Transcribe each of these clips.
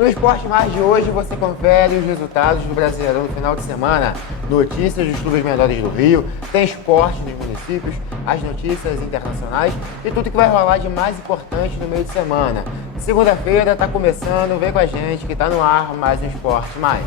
No Esporte Mais de hoje você confere os resultados do Brasileirão no final de semana, notícias dos clubes menores do Rio, tem esporte dos municípios, as notícias internacionais e tudo que vai rolar de mais importante no meio de semana. Segunda-feira tá começando, vem com a gente que tá no ar mais um Esporte Mais.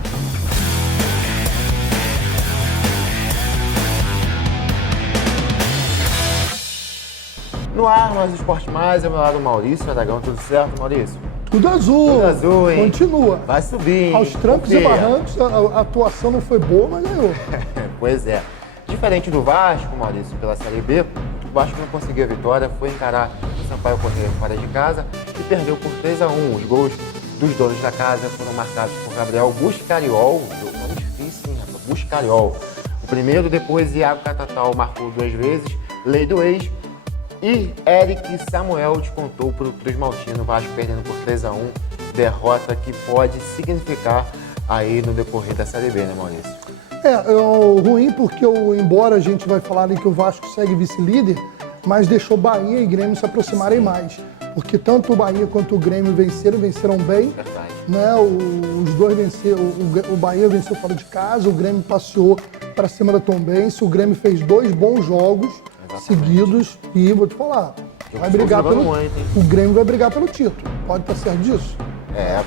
No ar, mais um Esporte Mais, é o meu lado Maurício Aragão, tudo certo, Maurício? Tudo azul. Tudo azul, hein? Continua. Vai subir, hein? Aos trancos e barrancos, a atuação não foi boa, mas ganhou. Pois é. Diferente do Vasco, Maurício, pela Série B, o Vasco não conseguiu a vitória, foi encarar o Sampaio Corrêa fora de casa e perdeu por 3-1. Os gols dos donos da casa foram marcados por Gabriel Buscariol, nome difícil, hein, rapaz? Buscariol. O primeiro, depois Iago Catatal marcou 2 vezes, Lei do Ex. E Eric Samuel descontou para o Cruz Maltino, Vasco perdendo por 3-1, derrota que pode significar aí no decorrer da Série B, né, Maurício? É ruim porque, embora a gente vai falar ali que o Vasco segue vice-líder, mas deixou Bahia e Grêmio se aproximarem mais. Porque tanto o Bahia quanto o Grêmio venceram bem. Verdade. Né? Os dois venceram, o Bahia venceu fora de casa, o Grêmio passeou para cima da Tombense, o Grêmio fez 2 bons jogos seguidos e vou te falar, vai brigar o Grêmio vai brigar pelo título. Pode estar certo disso?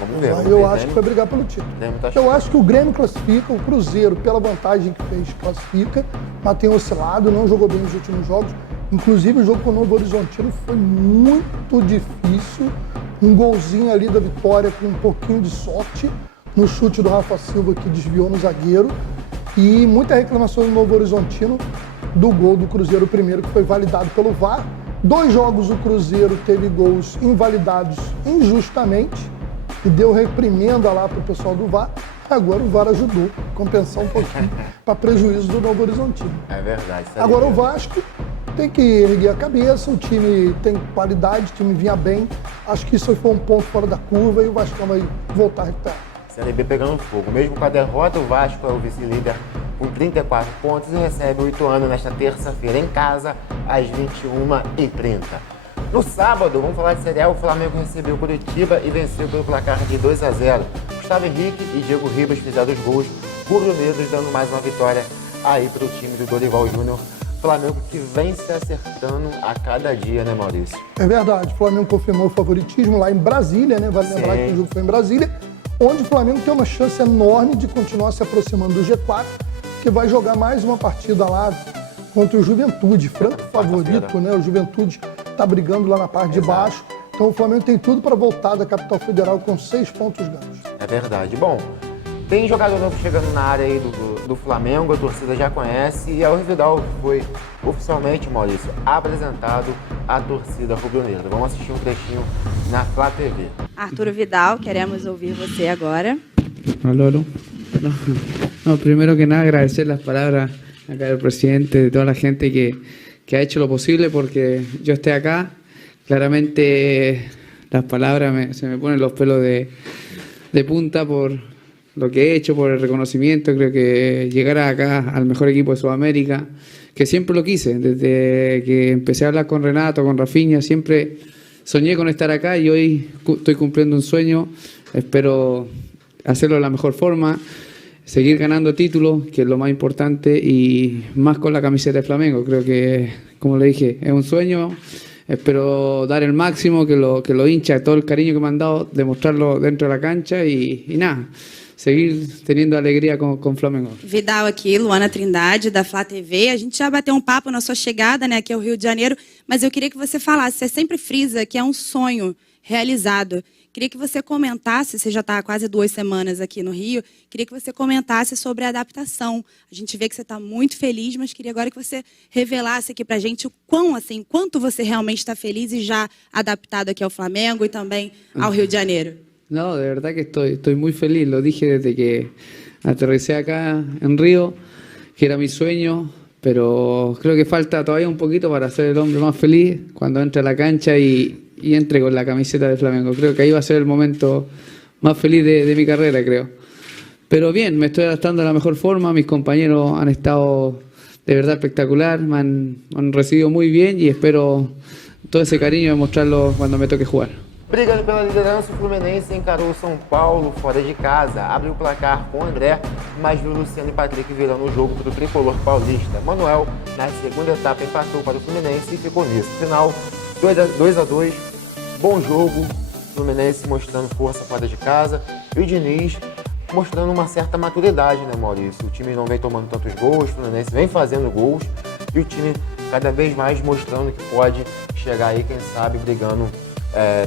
Vamos ver. Eu acho que vai brigar pelo título. Eu acho que o Grêmio classifica, o Cruzeiro, pela vantagem que fez, classifica, mas tem oscilado, não jogou bem nos últimos jogos. Inclusive o jogo com o Novo Horizontino foi muito difícil. Um golzinho ali da vitória com um pouquinho de sorte no chute do Rafa Silva que desviou no zagueiro. E muita reclamação do Novo Horizontino do gol do Cruzeiro primeiro, que foi validado pelo VAR. 2 jogos o Cruzeiro teve gols invalidados injustamente e deu reprimenda lá para o pessoal do VAR. Agora o VAR ajudou a compensar um pouquinho para prejuízo do Novo Horizontino. É verdade. Agora o Vasco tem que erguer a cabeça, o time tem qualidade, o time vinha bem. Acho que isso foi um ponto fora da curva e o Vasco vai voltar a recuperar. Série B pegando fogo. Mesmo com a derrota, o Vasco é o vice-líder com 34 pontos e recebe o Ituano nesta terça-feira em casa, às 21h30. No sábado, vamos falar de Série A, o Flamengo recebeu o Curitiba e venceu pelo placar de 2-0. Gustavo Henrique e Diego Ribas fizeram os gols, rubro-negros dando mais uma vitória aí para o time do Dorival Júnior. Flamengo que vem se acertando a cada dia, né, Maurício? É verdade, o Flamengo confirmou o favoritismo lá em Brasília, né? Vale lembrar que o jogo foi em Brasília, onde o Flamengo tem uma chance enorme de continuar se aproximando do G4, que vai jogar mais uma partida lá contra o Juventude, franco favorito, né? O Juventude está brigando lá na parte de baixo. Então o Flamengo tem tudo para voltar da capital federal com 6 pontos ganhos. É verdade. Bom, tem jogador novo chegando na área aí do Flamengo, a torcida já conhece, e é o Vidal que foi oficialmente, Maurício, apresentado à torcida rubro-negra. Vamos assistir um trechinho na Flá TV. Arturo Vidal, queremos ouvir você agora. Alô. No, primero que nada agradecer las palabras acá del presidente, de toda la gente que ha hecho lo posible porque yo esté acá. Claramente las palabras se me ponen los pelos de punta por lo que he hecho, por el reconocimiento. Creo que llegar acá al mejor equipo de Sudamérica, que siempre lo quise, desde que empecé a hablar con Renato, con Rafinha, siempre soñé con estar acá y hoy estoy cumpliendo un sueño. Espero hacerlo de la mejor forma, seguir ganando títulos, que es lo más importante, y más con la camiseta de Flamengo. Creo que, como le dije, es un sueño. Espero dar el máximo, que los hinchas, todo el cariño que me han dado, demostrarlo dentro de la cancha y nada, seguir tendo alegria com Flamengo. Vidal aqui, Luana Trindade, da Flá TV. A gente já bateu um papo na sua chegada, né, aqui ao Rio de Janeiro, mas eu queria que você falasse, você sempre frisa que é um sonho realizado. Queria que você comentasse, você já está há quase 2 semanas aqui no Rio, queria que você comentasse sobre a adaptação. A gente vê que você está muito feliz, mas queria agora que você revelasse aqui para a gente quanto você realmente está feliz e já adaptado aqui ao Flamengo e também ao Rio de Janeiro. No, de verdad que estoy muy feliz, lo dije desde que aterricé acá en Río, que era mi sueño, pero creo que falta todavía un poquito para ser el hombre más feliz cuando entre a la cancha y entre con la camiseta de Flamengo. Creo que ahí va a ser el momento más feliz de mi carrera, creo. Pero bien, me estoy adaptando de la mejor forma, mis compañeros han estado de verdad espectacular, me han recibido muy bien y espero todo ese cariño demostrarlo cuando me toque jugar. Brigando pela liderança, o Fluminense encarou o São Paulo fora de casa. Abriu o placar com o André, mas viu Luciano e Patrick virando o jogo para o tricolor paulista. Manuel, na segunda etapa, empatou para o Fluminense e ficou nisso. Final, 2-2, bom jogo. Fluminense mostrando força fora de casa. E o Diniz mostrando uma certa maturidade, né, Maurício? O time não vem tomando tantos gols, o Fluminense vem fazendo gols. E o time cada vez mais mostrando que pode chegar aí, quem sabe, brigando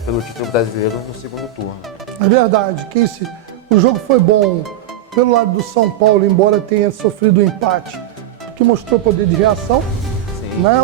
pelo título brasileiro no segundo turno. É verdade, Casey. O jogo foi bom pelo lado do São Paulo, embora tenha sofrido um empate, que mostrou poder de reação. Sim. Né?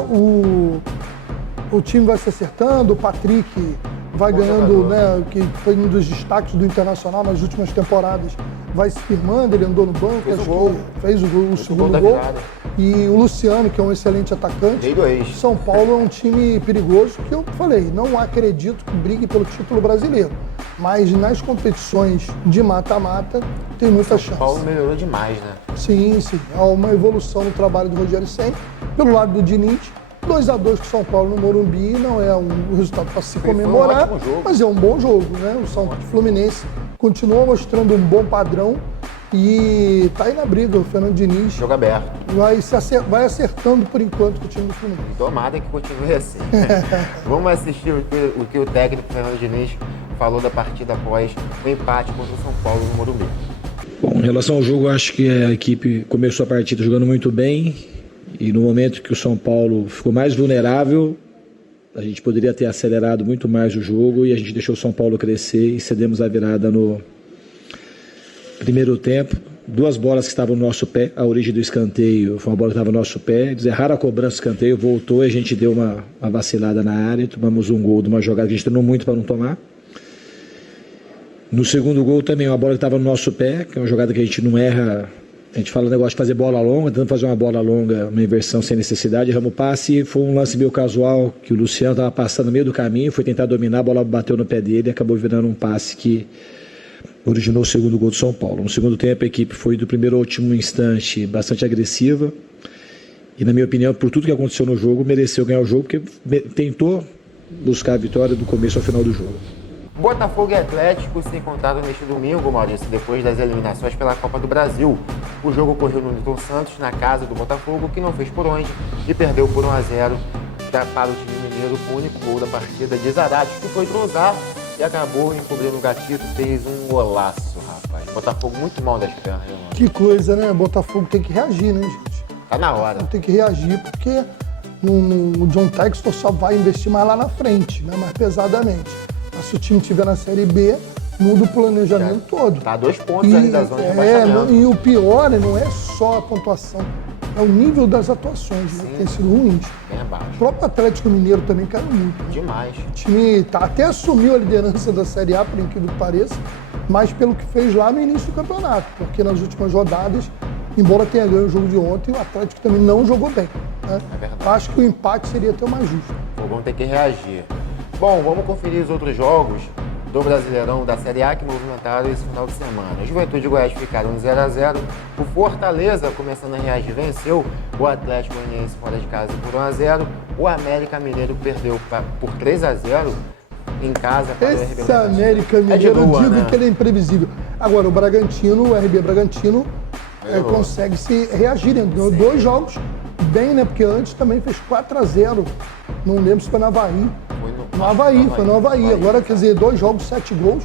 O time vai se acertando, o Patrick vai bom ganhando, jogador, né, que foi um dos destaques do Internacional nas últimas temporadas, vai se firmando, ele andou no banco, fez acho o gol. que fez o segundo da gol. virada. E o Luciano, que é um excelente atacante. Rei do ex. São Paulo é um time perigoso, que eu falei, não acredito que brigue pelo título brasileiro. Mas nas competições de mata-mata, tem muita chance. O Paulo melhorou demais, né? Sim, sim. Há uma evolução no trabalho do Rogério Ceni. Pelo lado do Diniz, 2-2 com o São Paulo no Morumbi não é um resultado para se comemorar, foi um ótimo jogo. mas é um bom jogo, né? O São Fluminense continua mostrando um bom padrão e tá aí na briga. O Fernando Diniz Jogo aberto. vai acertando por enquanto com o time do Fluminense. Tomada que continue assim. Vamos assistir o que o técnico Fernando Diniz falou da partida após o empate contra o São Paulo no Morumbi. Bom, em relação ao jogo, acho que a equipe começou a partida jogando muito bem e no momento que o São Paulo ficou mais vulnerável, a gente poderia ter acelerado muito mais o jogo e a gente deixou o São Paulo crescer e cedemos a virada no primeiro tempo. 2 bolas que estavam no nosso pé, a origem do escanteio foi uma bola que estava no nosso pé, eles erraram a cobrança do escanteio, voltou e a gente deu uma vacilada na área, tomamos um gol de uma jogada que a gente treinou muito para não tomar. No segundo gol também, uma bola que estava no nosso pé, que é uma jogada que a gente não erra, a gente fala o negócio de fazer bola longa, tentando fazer uma bola longa, uma inversão sem necessidade, erramos o passe, foi um lance meio casual, que o Luciano estava passando no meio do caminho, foi tentar dominar, a bola bateu no pé dele e acabou virando um passe que originou o segundo gol do São Paulo. No segundo tempo, a equipe foi do primeiro ao último instante bastante agressiva e, na minha opinião, por tudo que aconteceu no jogo, mereceu ganhar o jogo, porque tentou buscar a vitória do começo ao final do jogo. Botafogo e Atlético se encontraram neste domingo, Maurício, depois das eliminações pela Copa do Brasil. O jogo ocorreu no Newton Santos, na casa do Botafogo, que não fez por onde e perdeu por 1-0 para o time mineiro com o único gol da partida de Zarate, que foi cruzar e acabou encobrindo o gatito, fez um golaço, rapaz. Botafogo muito mal das pernas, né, mano? Que coisa, né? Botafogo tem que reagir, né, gente? Tá na hora. Tem que reagir porque o John Textor só vai investir mais lá na frente, né? Mais pesadamente. Mas se o time estiver na Série B, muda o planejamento todo. Tá a 2 pontos ali da zona de rebaixamento. E o pior não é só a pontuação, é o nível das atuações, né? Tem sido ruins. Bem abaixo. O próprio Atlético Mineiro também caiu muito. Né? Demais. O time até assumiu a liderança da Série A, por incrível que pareça, mas pelo que fez lá no início do campeonato, porque nas últimas rodadas, embora tenha ganho o jogo de ontem, o Atlético também não jogou bem. Né? É verdade. Eu acho que o empate seria até o mais justo. Vamos ter que reagir. Bom, vamos conferir os outros jogos do Brasileirão da Série A que movimentaram esse final de semana. A Juventude e Goiás ficaram 0-0. O Fortaleza, começando a reagir, venceu o Atlético Goianiense fora de casa por 1-0. O América Mineiro perdeu por 3-0 em casa para o RB Esse Bragantino. América Mineiro, eu boa, digo né? que ele é imprevisível. Agora, o Bragantino, o RB Bragantino, consegue se reagir. Né? Ganhou 2 jogos bem, né? Porque antes também fez 4-0. Não lembro se foi no Havaí. Foi no Havaí. Agora, quer dizer, 2 jogos, 7 gols.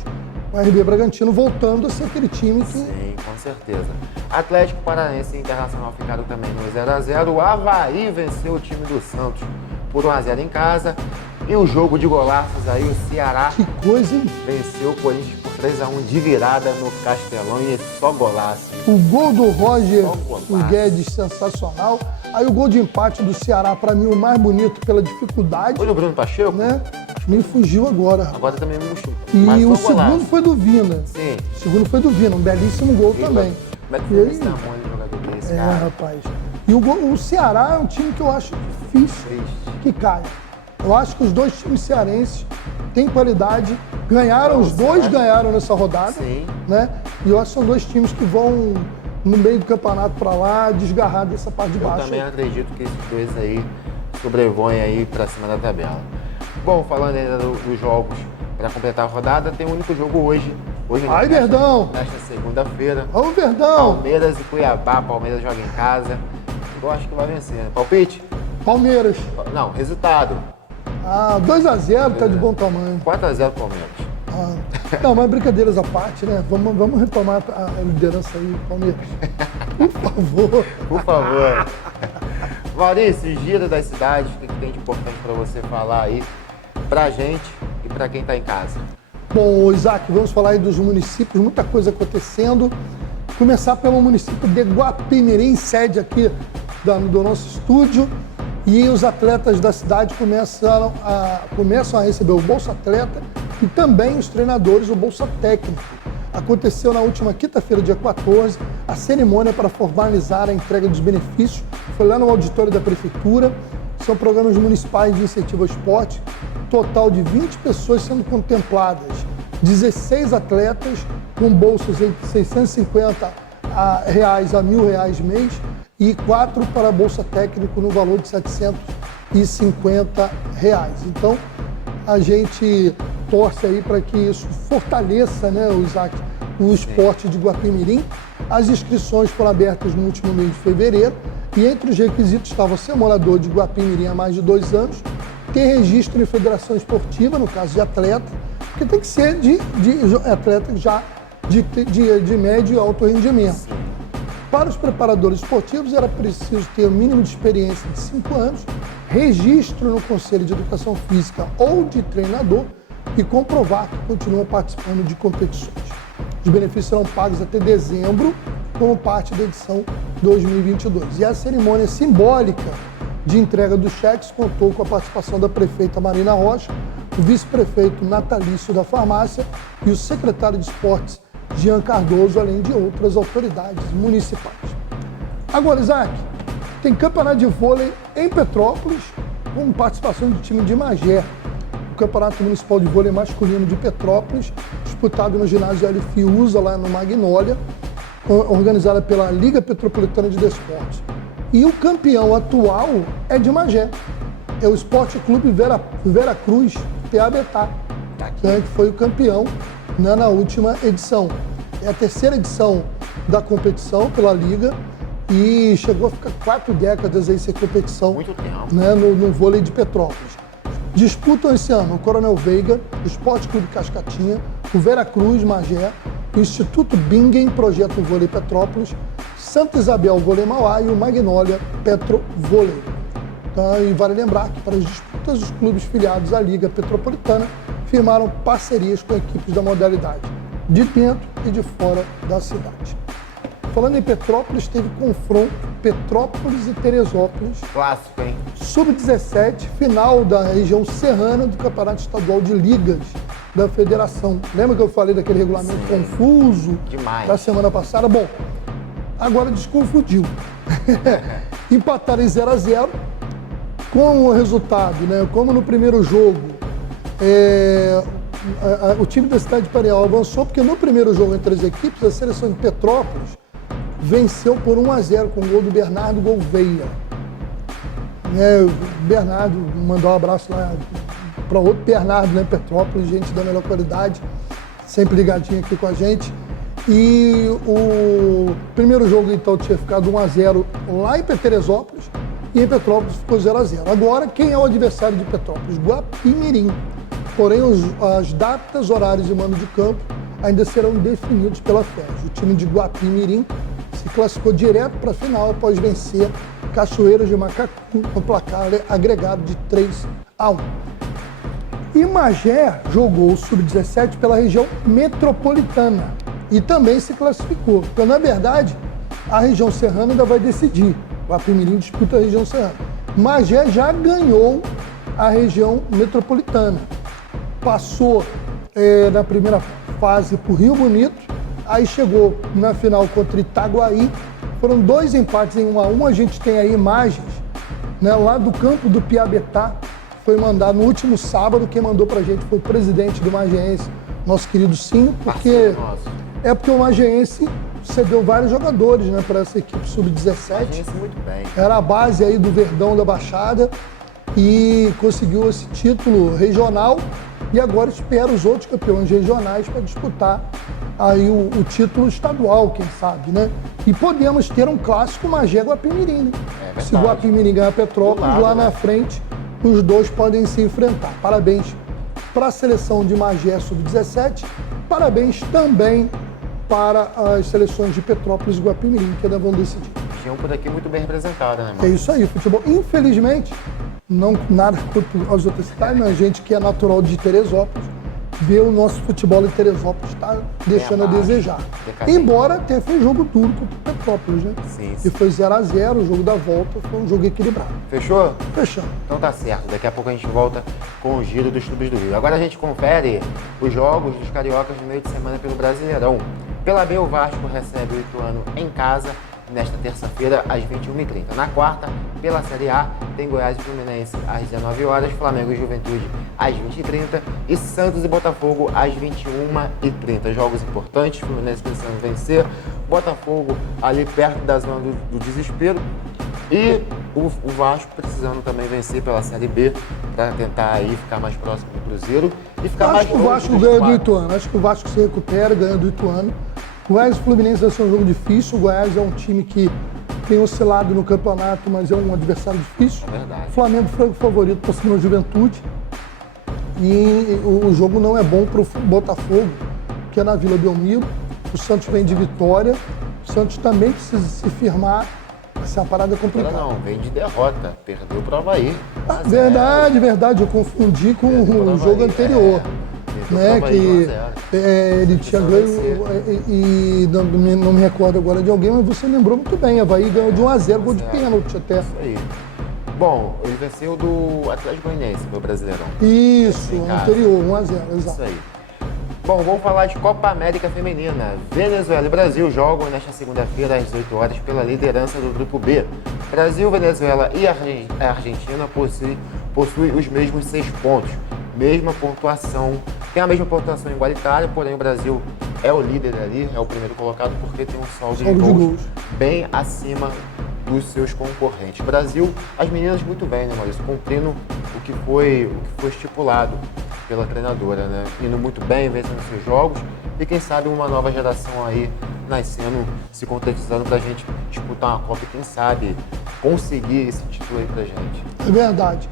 O RB Bragantino voltando a ser aquele time que... Sim, com certeza. Atlético Paranaense e Internacional ficaram também no 0-0. O Havaí venceu o time do Santos por 1-0 em casa. E o jogo de golaços aí, o Ceará Que coisa, hein? venceu o Corinthians por 3-1 de virada no Castelão e só golaço. O gol do Roger Só golaço. o Guedes, sensacional. Aí o gol de empate do Ceará, pra mim, o mais bonito pela dificuldade, Olha o Bruno Pacheco, né? Me fugiu agora. agora também me murchou. E o segundo foi do Vina. Sim. O segundo foi do Vina, um belíssimo gol também. Como é que E foi aí? esse tamanho de jogador desse, É, cara? rapaz. E o Ceará é um time que eu acho difícil Triste. que caia. Eu acho que os 2 times cearenses têm qualidade. Ganharam, os 2 ganharam nessa rodada. Sim. Né? E eu acho que são 2 times que vão, no meio do campeonato pra lá, desgarrar dessa parte de Eu baixo. também acredito que esses 2 aí sobrevoem aí pra cima da tabela. Bom, falando ainda dos jogos para completar a rodada, tem um único jogo hoje. Ai, Verdão! Nesta segunda-feira. Vamos, Verdão! Palmeiras e Cuiabá. Palmeiras joga em casa. Eu acho que vai vencer. Né? Palpite? Palmeiras. Não, resultado. 2-0 tá de bom tamanho. 4-0 Palmeiras. Não, mas brincadeiras à parte, né? Vamos retomar a liderança aí, Palmeiras. Por favor. Por favor. Maurício, gira das cidades, o que tem de importante para você falar aí pra gente e pra quem tá em casa? Bom, Isaac, vamos falar aí dos municípios, muita coisa acontecendo. Começar pelo município de Guapimirim, sede aqui do nosso estúdio. E os atletas da cidade começam a receber o Bolsa Atleta e também os treinadores o Bolsa Técnico. Aconteceu na última quinta-feira, dia 14, a cerimônia para formalizar a entrega dos benefícios. Foi lá no auditório da Prefeitura. São programas municipais de incentivo ao esporte. Total de 20 pessoas sendo contempladas. 16 atletas com bolsas entre R$650 a R$1.000 mês e 4 para a Bolsa Técnico no valor de R$750. Então, a gente torce aí para que isso fortaleça, né, Isaac, o esporte de Guapimirim. As inscrições foram abertas no último mês de fevereiro e entre os requisitos estava ser morador de Guapimirim há mais de 2 anos, ter registro em federação esportiva, no caso de atleta, porque tem que ser de atleta já de médio e alto rendimento. Para os preparadores esportivos era preciso ter o mínimo de experiência de 5 anos, registro no Conselho de Educação Física ou de treinador e comprovar que continuam participando de competições. Os benefícios serão pagos até dezembro, como parte da edição 2022. E a cerimônia simbólica de entrega dos cheques contou com a participação da prefeita Marina Rocha, o vice-prefeito natalício da farmácia e o secretário de esportes Jean Cardoso, além de outras autoridades municipais. Agora, Isaac, tem campeonato de vôlei em Petrópolis, com participação do time de Magé. O Campeonato Municipal de Vôlei Masculino de Petrópolis, disputado no ginásio Fiuza, lá no Magnólia, organizada pela Liga Petropolitana de Desportos. E o campeão atual é de Magé. É o Esporte Clube Vera Cruz, Piabetá, que foi o campeão na última edição. É a 3ª edição da competição pela Liga e chegou a ficar 4 décadas aí sem competição. Muito tempo. Né, no vôlei de Petrópolis. Disputam esse ano o Coronel Veiga, o Esporte Clube Cascatinha, o Vera Cruz Magé, o Instituto Bingen, Projeto Vôlei Petrópolis, Santa Isabel Vôlei Mauá e o Magnólia Petro Vôlei. Então, e vale lembrar que para as disputas, os clubes filiados à Liga Petropolitana firmaram parcerias com equipes da modalidade, de dentro e de fora da cidade. Falando em Petrópolis, teve confronto Petrópolis e Teresópolis. Clássico, hein? Sub-17, final da região serrana do Campeonato Estadual de Ligas da Federação. Lembra que eu falei daquele regulamento confuso da semana passada? Bom, agora desconfundiu. Empataram em 0-0. Com o resultado, né? Como no primeiro jogo, o time da cidade de Pareal avançou, porque no primeiro jogo entre as equipes, a seleção de Petrópolis venceu por 1-0 com o gol do Bernardo Gouveia. O Bernardo mandou um abraço lá para outro Bernardo, né? Petrópolis, gente da melhor qualidade, sempre ligadinho aqui com a gente. E o primeiro jogo, então, tinha ficado 1-0 lá em Teresópolis e em Petrópolis ficou 0-0. Agora, quem é o adversário de Petrópolis? Guapimirim. Porém, as datas, horários e mando de campo ainda serão definidos pela FES. O time de Guapimirim se classificou direto para a final após vencer Cachoeiras de Macacu no placar agregado de 3-1. E Magé jogou o Sub-17 pela região metropolitana e também se classificou. Então, na verdade, a região serrana ainda vai decidir. O Guapimirim disputa a região serrana. Magé já ganhou a região metropolitana. Passou na primeira fase por Rio Bonito, aí chegou na final contra Itaguaí. Foram 2 empates em 1-1. A gente tem aí imagens, né, lá do campo do Piabetá. Foi mandado no último sábado. Quem mandou pra gente foi o presidente do Magéense, nosso querido Cinho, porque o Magéense cedeu vários jogadores, né, para essa equipe sub-17. Muito bem. Era a base aí do Verdão da Baixada e conseguiu esse título regional e agora espera os outros campeões regionais para disputar aí o título estadual, quem sabe, né? E podemos ter um clássico Magé-Guapimirim, né? Se Guapimirim ganhar Petrópolis, lá na frente, os dois podem se enfrentar. Parabéns para a seleção de Magé Sub-17, parabéns também para as seleções de Petrópolis e Guapimirim, que ainda vão decidir. Região por aqui muito bem representada, né, mano? É isso aí, futebol. Infelizmente, não nada contra as outras cidades, mas a gente que é natural de Teresópolis, vê o nosso futebol em Teresópolis está deixando a desejar. Embora até foi um jogo duro contra o Petrópolis, né? Sim. E foi 0-0, o jogo da volta foi um jogo equilibrado. Fechou? Fechamos. Então tá certo, daqui a pouco a gente volta com o giro dos clubes do Rio. Agora a gente confere os jogos dos cariocas no meio de semana pelo Brasileirão. Pela B, o Vasco recebe o Ituano em casa nesta terça-feira às 21h30. Na quarta, pela Série A, tem Goiás e Fluminense às 19 horas, Flamengo e Juventude às 20h30 e Santos e Botafogo às 21h30. Jogos importantes, Fluminense precisando vencer, Botafogo ali perto da zona do desespero e o Vasco precisando também vencer pela Série B para tentar aí ficar mais próximo do Cruzeiro e ficar mais longe. Acho que o Vasco ganha do Ituano, acho que o Vasco se recupera, ganha do Ituano. O Goiás e o Fluminense vai ser um jogo difícil. O Goiás é um time que tem oscilado no campeonato, mas é um adversário difícil. É verdade. O Flamengo foi o favorito para cima da Juventude. E o jogo não é bom para o Botafogo, que é na Vila Belmiro. O Santos vem de vitória. O Santos também precisa se firmar. Essa parada é complicada. Não, vem de derrota. Perdeu para o Avaí. Verdade. Eu confundi com o jogo anterior. Né, que ele tinha ganho e não me recordo agora de alguém, mas você lembrou muito bem, Avaí ganhou de 1-0, gol de pênalti até. Isso aí. Bom, ele venceu do Atlético Goianiense no Brasileirão. Isso, anterior, 1-0, exato. Isso aí. Bom, vamos falar de Copa América Feminina. Venezuela e Brasil jogam nesta segunda-feira às 18 horas pela liderança do Grupo B. Brasil, Venezuela e a Argentina possuem os mesmos 6 pontos. Mesma pontuação, tem a mesma pontuação igualitária, porém o Brasil é o líder ali, é o primeiro colocado porque tem um saldo de gols bem acima dos seus concorrentes. Brasil, as meninas muito bem, né, Maurício? Cumprindo o que foi estipulado pela treinadora, né? Indo muito bem, vencendo seus jogos e quem sabe uma nova geração aí nascendo, se concretizando pra gente disputar uma Copa e quem sabe conseguir esse título aí pra gente. É verdade.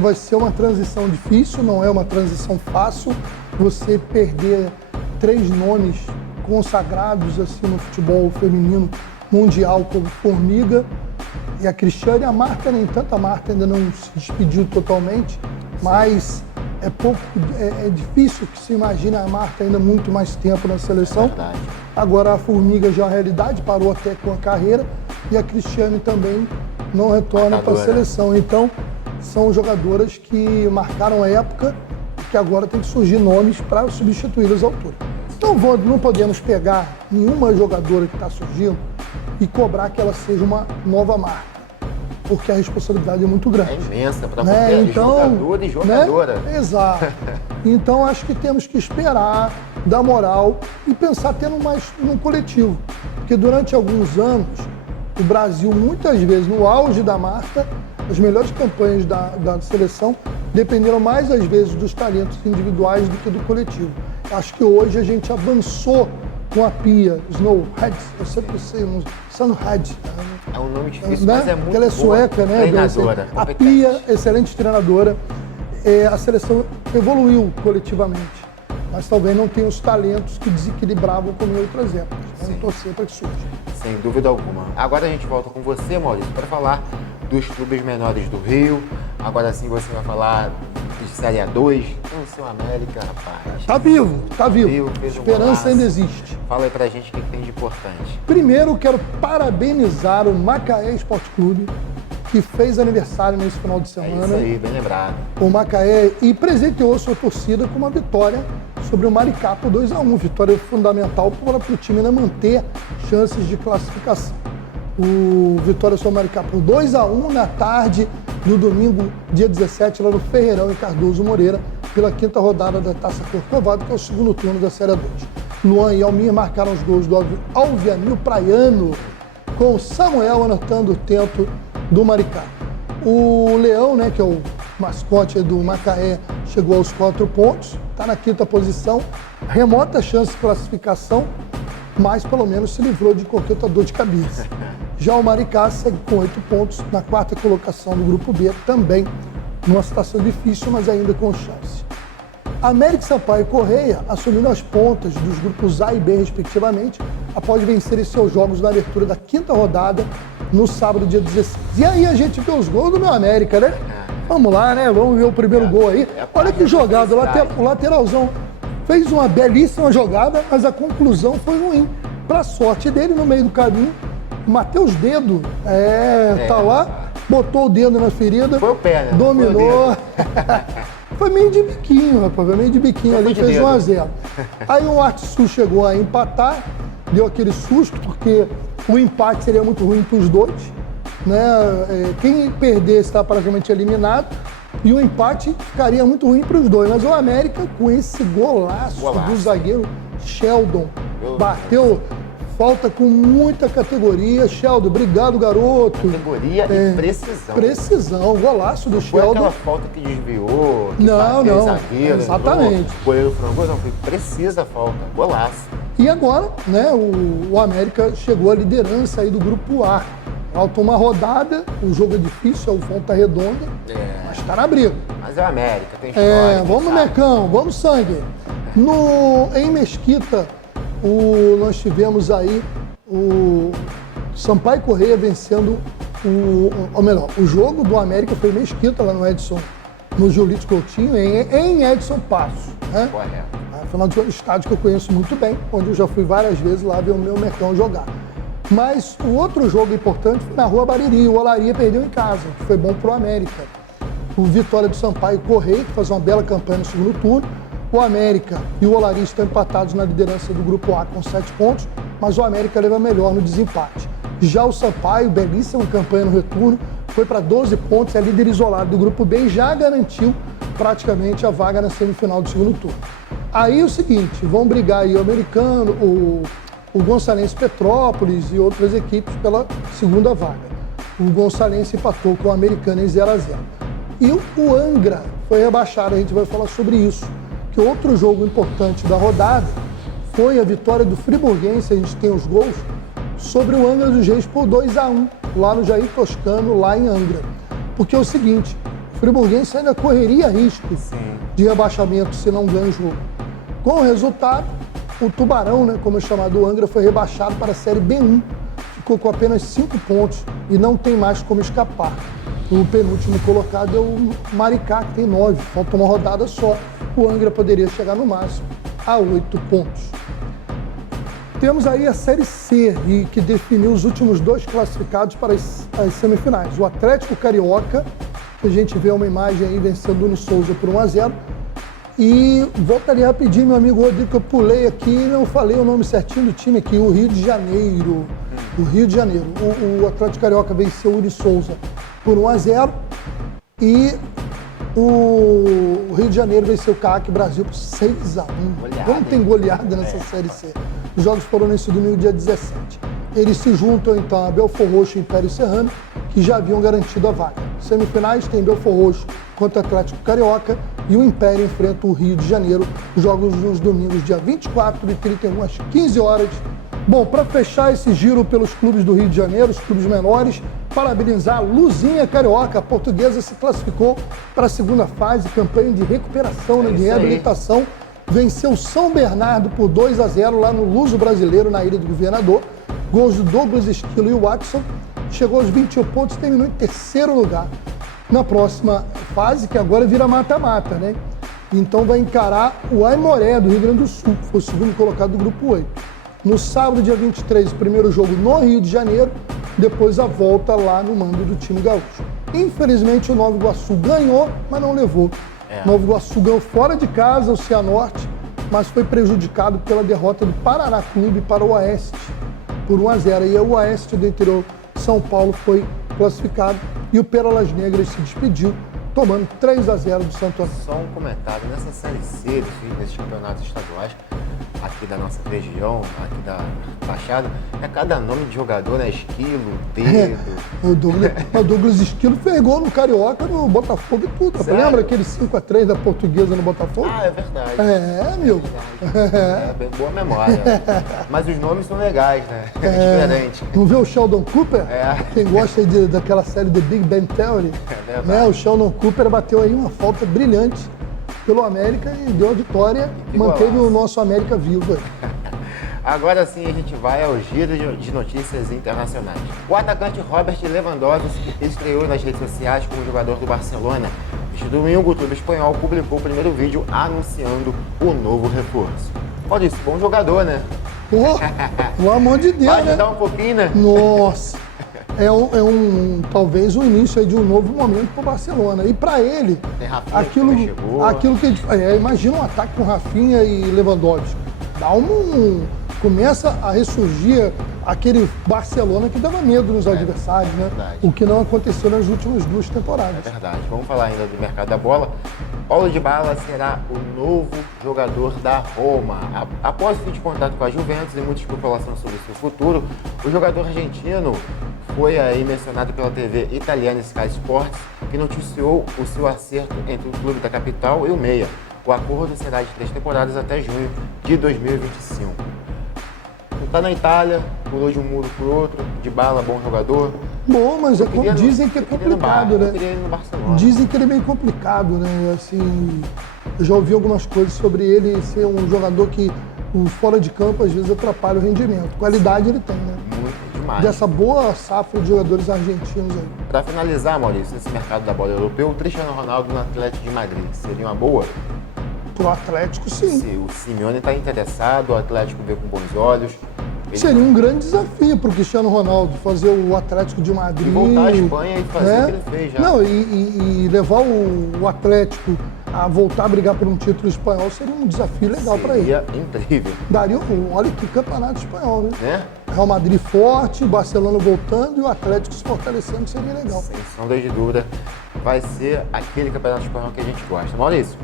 Vai ser uma transição difícil, não é uma transição fácil. Você perder 3 nomes consagrados assim no futebol feminino mundial como Formiga e a Cristiane, a Marta nem tanto, a Marta ainda não se despediu totalmente, mas é difícil que se imagine a Marta ainda muito mais tempo na seleção. Agora a Formiga já é uma realidade, parou até com a carreira e a Cristiane também não retorna para a seleção. Então são jogadoras que marcaram a época e que agora tem que surgir nomes para substituí-las à altura. Então não podemos pegar nenhuma jogadora que está surgindo e cobrar que ela seja uma nova marca, porque a responsabilidade é muito grande. É imensa para qualquer jogador e jogadora. Né? Exato. Então acho que temos que esperar, dar moral e pensar tendo mais num coletivo. Porque durante alguns anos, o Brasil, muitas vezes, no auge da Marta, as melhores campanhas da seleção dependeram mais, às vezes, dos talentos individuais do que do coletivo. Acho que hoje a gente avançou com a Pia Snowhead, eu sempre sei, Sunhead. É um nome difícil, né? mas é muito Ela é sueca, né? Treinadora, a Pia, excelente treinadora. A seleção evoluiu coletivamente, mas talvez não tenha os talentos que desequilibravam como em outras épocas. Vamos torcer para que surja. Sem dúvida alguma. Agora a gente volta com você, Maurício, para falar dos clubes menores do Rio. Agora sim você vai falar de Série A2, o seu América, rapaz. Tá vivo. Esperança ainda existe. Fala aí pra gente o que tem de importante. Primeiro, quero parabenizar o Macaé Esporte Clube, que fez aniversário nesse final de semana. É isso aí, bem lembrado. O Macaé e presenteou sua torcida com uma vitória sobre o Maricá por 2-1. Vitória fundamental para o time ainda manter chances de classificação. O Vitória sobre o Maricá por 2-1 na tarde do domingo, dia 17, lá no Ferreirão, em Cardoso Moreira, pela 5ª rodada da Taça Corcovado, que é o segundo turno da Série 2. Luan e Almir marcaram os gols do Alvianil Praiano, com o Samuel anotando o tento do Maricá. O Leão, né, que é o mascote do Macaé, chegou aos 4 pontos, está na 5ª posição, remota chance de classificação, mas pelo menos se livrou de qualquer outra dor de cabeça. Já o Maricá segue com 8 pontos na 4ª colocação do grupo B, também numa situação difícil, mas ainda com chance. América, Sampaio e Correia assumiram as pontas dos grupos A e B, respectivamente, após vencerem seus jogos na abertura da 5ª rodada, no sábado, dia 16. E aí a gente vê os gols do meu América, né? Vamos lá, né? Vamos ver o primeiro gol aí. Olha que jogada, o lateralzão fez uma belíssima jogada, mas a conclusão foi ruim. Pra sorte dele, no meio do caminho, o Matheus Dedo, tá lá, botou o dedo na ferida, foi o pé, né? Dominou. Foi meio de biquinho, rapaz, foi meio de biquinho ali, fez 1-0. Aí o Artsul chegou a empatar, deu aquele susto, porque o empate seria muito ruim para os dois, né? Quem perdesse estava praticamente eliminado, e o empate ficaria muito ruim para os dois. Mas o América, com esse golaço do zagueiro Sheldon, bateu falta com muita categoria. Sheldon, obrigado, garoto. Categoria e precisão. Precisão, golaço do Sheldon. Foi aquela falta que desviou, que não, zagueiro, exatamente. O goleiro frangoso, não, foi precisa a falta, golaço. E agora, né, o América chegou à liderança aí do grupo A. Falta uma rodada, o jogo é difícil, é o Volta Redonda, mas tá na briga. Mas é o América, tem história. Vamos, Mecão, vamos, sangue. Em Mesquita, nós tivemos aí o Sampaio Correia vencendo o jogo do América foi em Mesquita, lá no Edson, no Julito Coutinho, em Edson Passo. Né? Correto. Afinal de contas, estádio que eu conheço muito bem, onde eu já fui várias vezes lá ver o meu Mecão jogar. Mas o outro jogo importante foi na Rua Bariri, o Olaria perdeu em casa, que foi bom pro América. O Vitória do Sampaio Correia, que faz uma bela campanha no segundo turno. O América e o Olaria estão empatados na liderança do grupo A com 7 pontos, mas o América leva melhor no desempate. Já o Sampaio, belíssima campanha no retorno, foi para 12 pontos, é líder isolado do grupo B e já garantiu praticamente a vaga na semifinal do segundo turno. Aí o seguinte, vão brigar aí o Americano, o Gonçalense Petrópolis e outras equipes pela segunda vaga. O Gonçalense empatou com o Americano em 0-0. E o Angra foi rebaixado, a gente vai falar sobre isso. Que outro jogo importante da rodada foi a vitória do Friburguense, a gente tem os gols, sobre o Angra dos Reis por 2-1, lá no Jair Toscano, lá em Angra. Porque é o seguinte, o Friburguense ainda correria riscos de rebaixamento se não ganha o jogo. Com o resultado, o Tubarão, né, como é chamado o Angra, foi rebaixado para a Série B1. Ficou com apenas 5 pontos e não tem mais como escapar. O penúltimo colocado é o Maricá, que tem 9. Falta uma rodada só. O Angra poderia chegar no máximo a 8 pontos. Temos aí a Série C, que definiu os últimos 2 classificados para as semifinais. O Atlético Carioca, que a gente vê uma imagem aí vencendo o Uni Souza por 1-0. E voltaria rapidinho, meu amigo Rodrigo, que eu pulei aqui e não falei o nome certinho do time aqui, o Rio de Janeiro. O Rio de Janeiro. O Atlético Carioca venceu o Uni Souza por 1-0 e o Rio de Janeiro venceu o CAC Brasil por 6-1. Como tem goleada nessa Série C? Os jogos foram nesse domingo, dia 17. Eles se juntam, então, a Belfort Roxo e Império Serrano, que já haviam garantido a vaga. Semifinais tem Belfort Roxo contra o Atlético Carioca e o Império enfrenta o Rio de Janeiro. Jogos nos domingos, dia 24 e 31, às 15 horas. Bom, para fechar esse giro pelos clubes do Rio de Janeiro, os clubes menores, parabenizar a Luzinha Carioca. A portuguesa se classificou para a segunda fase, campanha de recuperação, de reabilitação. Venceu São Bernardo por 2-0 lá no Luso Brasileiro, na Ilha do Governador. Gols do Douglas Esquilo e o Watson. Chegou aos 21 pontos e terminou em terceiro lugar. Na próxima fase, que agora vira mata-mata, né? Então vai encarar o Aimoré, do Rio Grande do Sul, que foi o segundo colocado do grupo 8. No sábado, dia 23, o primeiro jogo no Rio de Janeiro, depois a volta lá no mando do time gaúcho. Infelizmente, o Nova Iguaçu ganhou, mas não levou. O Nova Iguaçu ganhou fora de casa, o Cianorte, mas foi prejudicado pela derrota do Paraná Clube para o Oeste, por 1-0. E o Oeste do interior de São Paulo foi classificado e o Pérolas Negras se despediu, tomando 3-0 do Santo André. Só um comentário, nessa Série C, nesses campeonatos estaduais, aqui da nossa região, aqui da Baixada, é cada nome de jogador, né? Esquilo, Dedo. O Douglas Esquilo fez gol no Carioca, no Botafogo e tudo. Sério? Lembra aquele 5-3 da Portuguesa no Botafogo? Ah, é verdade. É, amigo. É bem boa memória. Mas os nomes são legais, né? É diferente. Não vê o Sheldon Cooper? É. Quem gosta daquela série The Big Bang Theory? É verdade. Né? O Sheldon Cooper bateu aí uma falta brilhante pelo América e deu a vitória, Que manteve golaço. o nosso América vivo. Agora sim a gente vai ao giro de notícias internacionais. O atacante Robert Lewandowski estreou nas redes sociais como jogador do Barcelona. Este domingo, o clube espanhol publicou o primeiro vídeo anunciando o novo reforço. Olha isso, bom jogador, né? Pô, pelo amor de Deus, Vai né? ajudar um pouquinho, né? Nossa! Talvez o início aí de um novo momento para o Barcelona. E para ele, Tem Rafinha que também chegou. aquilo que a gente imagina um ataque com Rafinha e Lewandowski. Começa a ressurgir aquele Barcelona que dava medo nos adversários, né? verdade. O que não aconteceu nas últimas 2 temporadas. É verdade. Vamos falar ainda do mercado da bola. Paulo Dybala será o novo jogador da Roma. Após o fim de contrato com a Juventus e muita especulação sobre o seu futuro, o jogador argentino foi aí mencionado pela TV italiana Sky Sports, que noticiou o seu acerto entre o clube da capital e o Meia. O acordo será de 3 temporadas até junho de 2025. Está na Itália, pulou de um muro para o outro, Dybala, bom jogador. Bom, mas dizem que é complicado, né? Eu queria ir no Barcelona. Dizem que ele é bem complicado, né? Assim, eu já ouvi algumas coisas sobre ele ser um jogador que fora de campo às vezes atrapalha o rendimento. Qualidade ele tem, né? Muito demais. Dessa boa safra de jogadores argentinos aí. Para finalizar, Maurício, nesse mercado da bola europeu, o Cristiano Ronaldo no Atlético de Madrid seria uma boa? Pro Atlético, sim. Se o Simeone está interessado, o Atlético vê com bons olhos. Ele Seria um grande desafio para o Cristiano Ronaldo fazer o Atlético de Madrid. E voltar à Espanha e fazer o que ele fez já. Não, e levar o Atlético a voltar a brigar por um título espanhol seria um desafio legal para ele. Seria incrível, Daria, olha que campeonato espanhol, né? né? Real Madrid forte, Barcelona voltando e o Atlético se fortalecendo seria legal. Sem sombra de dúvida, vai ser aquele campeonato espanhol que a gente gosta. Maurício,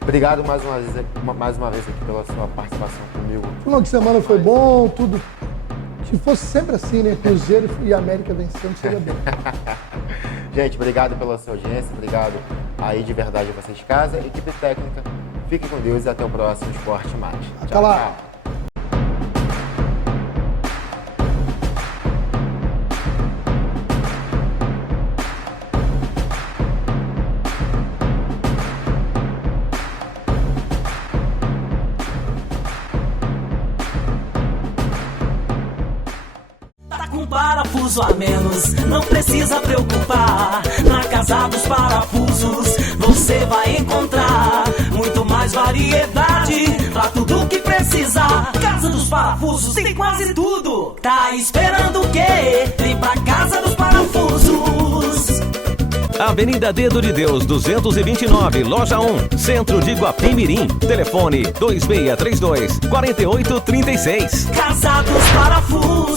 obrigado mais uma vez aqui pela sua participação comigo. O final de semana foi bom, tudo. Se fosse sempre assim, né? Cruzeiro e América vencendo, seria bem. Gente, obrigado pela sua audiência, obrigado aí de verdade a vocês de casa, equipe técnica. Fiquem com Deus e até o próximo Esporte Mais. Até lá. Parafuso a menos, não precisa preocupar. Na Casa dos Parafusos você vai encontrar muito mais variedade pra tudo que precisar. Casa dos Parafusos tem quase tudo. Tá esperando o quê? Vem pra Casa dos Parafusos. Avenida Dedo de Deus, 229, Loja 1, Centro de Guapimirim. Telefone 2632-4836. Casa dos Parafusos.